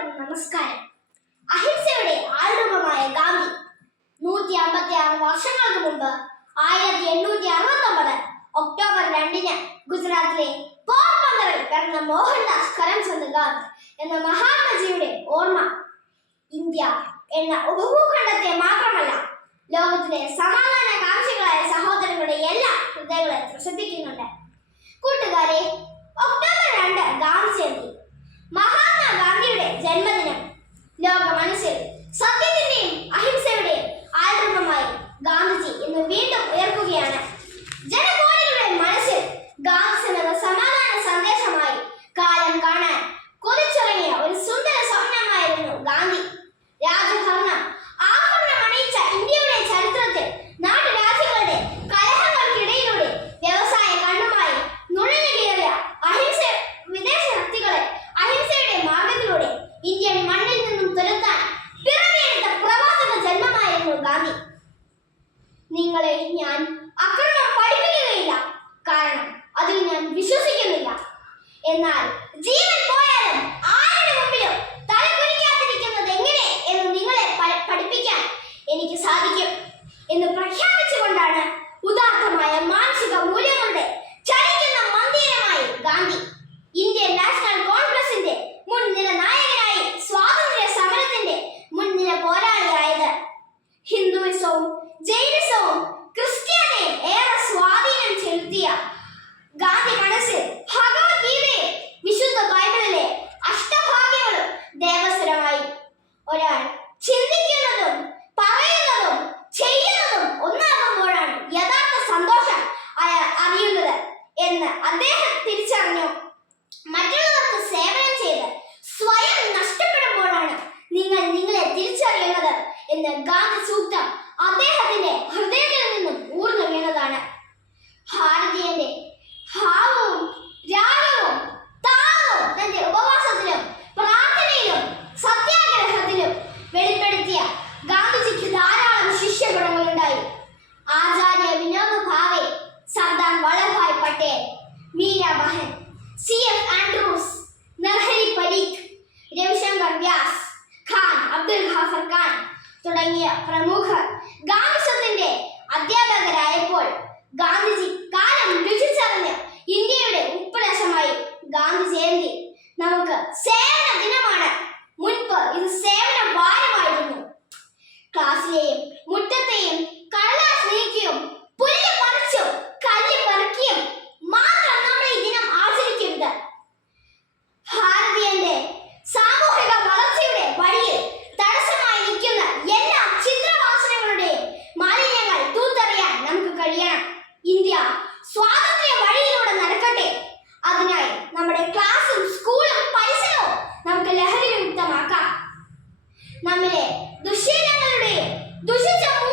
എല്ലാവർക്കും നമസ്കാരം. അഹിംസയുടെ ആൾരൂപമായ ഗാന്ധി നൂറ്റി അമ്പത്തി ആറ് വർഷങ്ങൾക്ക് മുമ്പ് ആയിരത്തി എണ്ണൂറ്റി അറുപത്തി ഒമ്പത് ഒക്ടോബർ രണ്ടിന് ഗുജറാത്തിലെ പോർബന്തറിൽ പിറന്ന മോഹൻദാസ് കരംചന്ദ് ഗാന്ധി എന്ന മഹാത്മജിയുടെ ഓർമ്മ ഇന്ത്യ എന്ന ഉപഭൂഖണ്ഡത്തെ മാത്രമല്ല ലോകത്തിലെ സമാധാന കാംക്ഷികളായ സഹോദരങ്ങളുടെ എല്ലാ ഹൃദയങ്ങളെ ത്രസിപ്പിക്കുന്നുണ്ട് കൂട്ടുകാരെ ഗാന്ധി. രാജഭരണം. ഇന്ത്യയുടെ ചരിത്രത്തിൽ വ്യവസായ അഹിംസ വിദേശ അഹിംസയുടെ ഇന്ത്യൻ മണ്ണിൽ നിന്നും പ്രവാചക ഗാന്ധി. നിങ്ങളെ ഞാൻ അക്രമം പഠിപ്പിക്കുകയില്ല. കാരണം അതിൽ ഞാൻ വിശ്വസിക്കുന്നില്ല. എന്നാൽ ജീവൻ പോയാലും എനിക്ക് സാധിക്കും എന്ന് പ്രഖ്യാപിച്ചുകൊണ്ടാണ് ഉദാത്തമായ മാനസിക മൂല്യങ്ങളുടെ C F Andrews Narhari Parikh Ravishankar Vyas Khan Abdul Ghaffar Khan തുടങ്ങിയ പ്രമുഖർ. ഗാന്ധിസത്തിന്റെ അധ്യാപകരായപ്പോൾ ഗാന്ധിജി Hocam